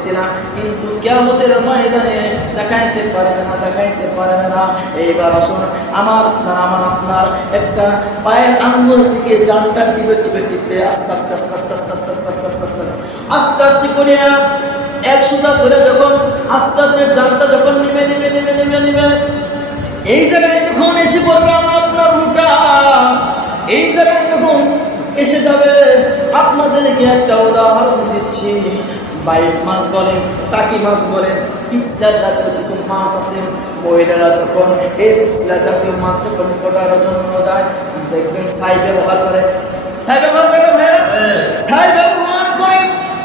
পারতেছি না কিন্তু কেমতের ময়দানে দেখাইতে পারবে না দেখাইতে পারবে না এইবার আসুন আমার আমার আপনার একটা পায়ের আঙ্গুল থেকে জানটা টিপে টিপে টিপে আস্তে আস্তে আস্তে আস্তে আস্তে আস্তে আস্তে আস্তে আস্তে আস্তে আস্তে আস্তে করে এক সুতা করে যখন আস্তে আস্তে জানটা যখন নিবে নিবে নিবে নিবে নিবে এই জায়গায় যখন এসে পড়বে আপনার রুটা এই জায়গায় যখন এসে যাবে আপনাদেরকে একটা উদাহরণ দিচ্ছি বাইক মাছ বলেন টাকি মাছ বলেন পিস্তা জাতীয় কিছু মাছ আছে। মহিলারা যখন এই পিস্তা জাতীয় মাছ যখন কটার জন্য যায় দেখবেন ছাই ব্যবহার করে। ছাই ব্যবহার করে ভাই ভাইয়া ছাই ব্যবহার করে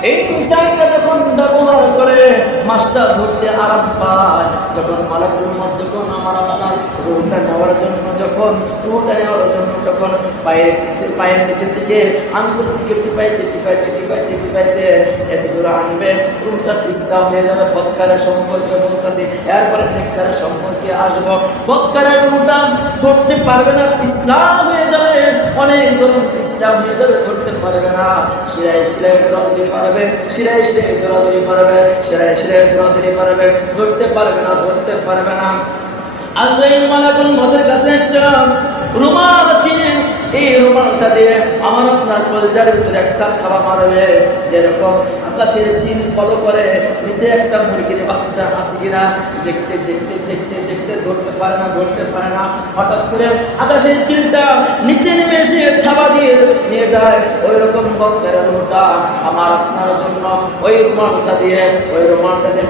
এই ছাইটা যখন ব্যবহার করে ধরতে আরাম পায়। যখন মালাকুল মাছ যখন আমার আপনার নেওয়ার জন্য যখন নেওয়ার জন্য পায়ের নিচে পায়ের নিচে থেকে আঙ্গুল থেকে টিপাইতে টিপাইতে টিপাইতে টিপাইতে এত দূরে আনবে রুটা পিস্তা হয়ে যাবে, বৎকারের সম্পর্কে এরপরে সম্পর্কে আসব। বৎকারের রুটা ধরতে পারবে না ইসলাম অনেক ধরুন ইসলাম হয়ে করতে পারবে না। সিরাই সিরাই দৌড়াদৌড়ি পারবে সিরাই সিরাই দৌড়াদৌড়ি পারবে সিরাই সিরাই দৌড়াদৌড়ি পারবে, ধরতে পারবে না, ধরতে পারবে না। আজরাইল মালাকুল মদের কাছে একটা রুমাল এই রুমালটা দিয়ে আমার আপনার কলজার ভিতরে একটা খাওয়া মারবে, যেরকম আকাশের চিন ফলো করে, নিচে একটা মুরগির বাচ্চা আছে কিনা দেখতে দেখতে দেখতে দেখতে, ধরতে পারে না, ধরতে পারে না। হঠাৎ করে আকাশের চিনটা নিচে নেমে এসে থাবা দিয়ে যায় ওই রকম বক্তের রুমালটা আমার আপনার জন্য। ওই রুমালটা দিয়ে, ওই রুমালটা দিয়ে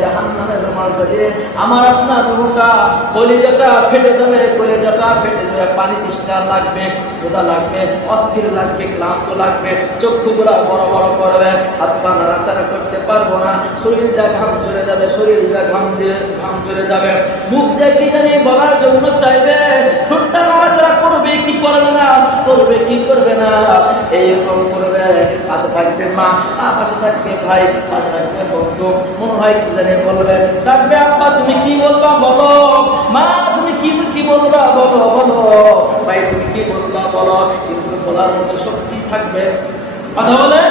রুমালটা দিয়ে আমার আপনার রুমালটা কলিজাটা ফেটে যাবে, কলিজাটা ফেটে যাবে, পানি তৃষ্ণা লাগবে ক্ষুদা লাগবে, অস্থির লাগবে, ক্লান্ত লাগবে, চক্ষুগুলা বড় বড় করবে, হাত পা নাড়াচাড়া করতে পারব না, শরীরটা ঘাম চলে যাবে, শরীরটা ঘাম দিয়ে ঘাম চলে যাবে। মুখ দিয়ে কি জানি বলার জন্য চাইবে? ঠোঁটটা নাড়াচাড়া কি করবে না? করবে কি করবে না? এইরকম করবে। পাশে থাকবে মা পাশে থাকবে ভাই, পাশে থাকবে বন্ধু। মনে হয় কি জানি বলবে। থাকবে আব্বা, তুমি কি বলবা বলো। মা, তুমি কি কি বলবা বলো বলো। ভাই, তুমি কি বলবা বলো। কিন্তু বলার মতো শক্তি থাকবে। কথা বলে?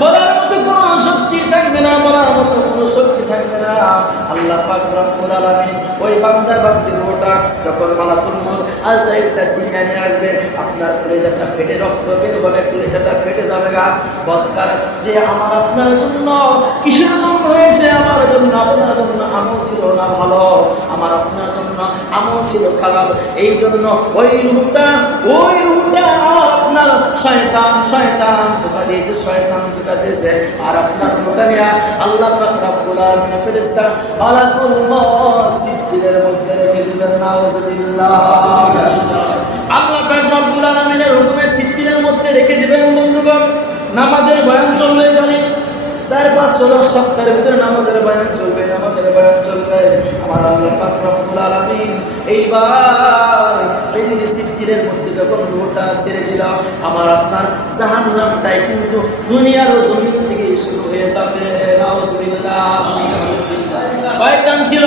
বলার মতো কোনো শক্তি থাকবে না, বলার মতো কোনো শক্তি থাকবে না। আল্লাহ পাক রব্বুল আলামিন ওই বান্দা বান্দির ওটা যখন মউত আজরাইলটা সিনে নিয়ে আসবে। আপনার কলেজাটা ফেটে রক্ত বের হবে কলেজাটা ফেটে যাবে গাছ, বদকার, যে আমার আপনার জন্য, কিসের জন্য হয়েছে? আমার জন্য, আপনার জন্য আমল ছিল না ভালো। আমার আপনার জন্য আমল ছিল খারাপ। এই জন্য ওই রূপটা ওই রূপটা আপনার শয়তান শয়তান ধোকা দিয়েছে, শয়তান ধোকা দিয়েছে। আর আপনার ধোকা নিয়ে আল্লাহ রব্বুল আলামিন ফেরেশতা মালাকুল মউত মধ্যে রেখে দিবেন নাউজুবিল্লাহ। আল্লাহ পাক রব্বুল আলামিনের হুকুমে সিজদের মধ্যে রেখে দিবেন, বন্ধুগণ, নামাজের বয়ান চলবে জানি। চার, পাঁচ, ষোলো সপ্তাহের ভিতরে নামাজের বয়ান চলবে, নামাজের বয়ান চলবে। আমার আল্লাহ পাক রব্বুল আলামিন এইবার এই সিজদের মধ্যে যখন রুহটা ছেড়ে দিল আমার আপনার জাহান্নামটাই কিন্তু দুনিয়ার ও জমিন থেকে শয়তান ছিল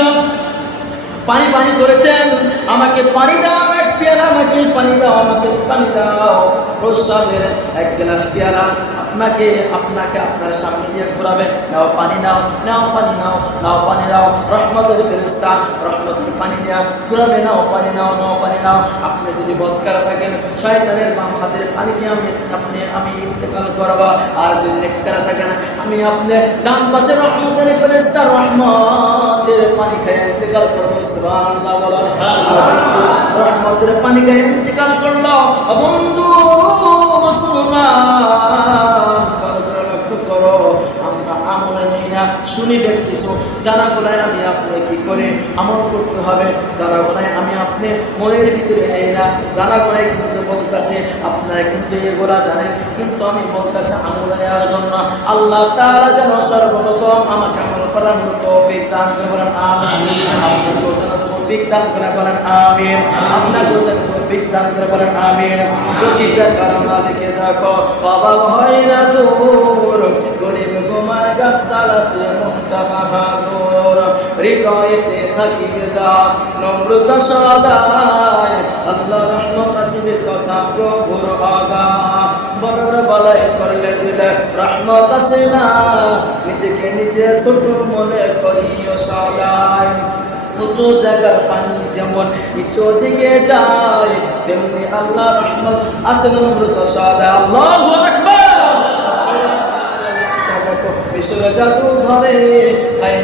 পানি পানি করেছেন আমাকে পানি দাও পেয়ালা আমাকে পানি দাও, আমাকে পানি দাও। প্রস্তাবের এক গ্লাস পেয়ালা আপনাকে আপনাকে আপনার সামনে দিয়ে ঘোরাবে। নাও পানি নাও নাও পানি নাও নাও পানি নাও। রহমতের ফেরিস্তা রহমতের পানি নাও ঘুরাবে। নাও পানি নাও নাও পানি নাও। আপনি যদি বদকার থাকেন, শয়তানের বাম হাতের পানি দিয়ে আমি, আপনি, আমি ইন্তেকাল করবা। আর যদি নেককারা থাকেন, আমি আপনি ডান পাশে রহমতের ফেরিস্তা রহমতের পানি খেয়ে ইন্তেকাল করব। সুবহানাল্লাহ। রহমতের ইন্তেকাল করল। বন্ধু, মুসলমান লক্ষ্য করো, আমরা আমলে নেই না। শুনি দেখতেছো যারা গোলায় আমি আপনি কি করে আমল করতে হবে? যারা গোলায় আমি আপনি মনের ভিতরে নেই না। কিন্তু বলতেছে আপনারা কিন্তু এগুলা জানেন, কিন্তু আমি বলতেছে আমল নেওয়ার জন্য আল্লাহ তারা যেন সর্বপ্রথম আমাকে আমল করার মতো তৌফিক দান করে বলেন, আমিন। আপনাকেও যেন তৌফিক দান করে বলেন, আমিন। প্রতিটা কারণ লিখে রাখো বাবা ভয় না দূর, গরিব হৃদয়েতে থাকিবে যা নম্রতা সদায়। আল্লাহ রহমত আসিবে প্রভুর আগা বলায় করলে দিলে রহমত আসে না। নিজেকে নিজে ছোট মনে করিও সদায় উঁচু জায়গার পানি যেমন নিচু দিকে যায় তেমনি আল্লাহ রহমত আসেন অমৃত সাদা আল্লাহ বিশ্ব জাদু ধরে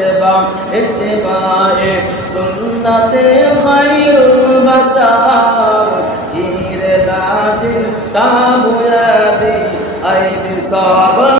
ইত্তেবা ইত্তেবায়ে সুন্নতে খায়রুল বাশার। হিরে নাজিল তাবুয়াদি আইদি সাবা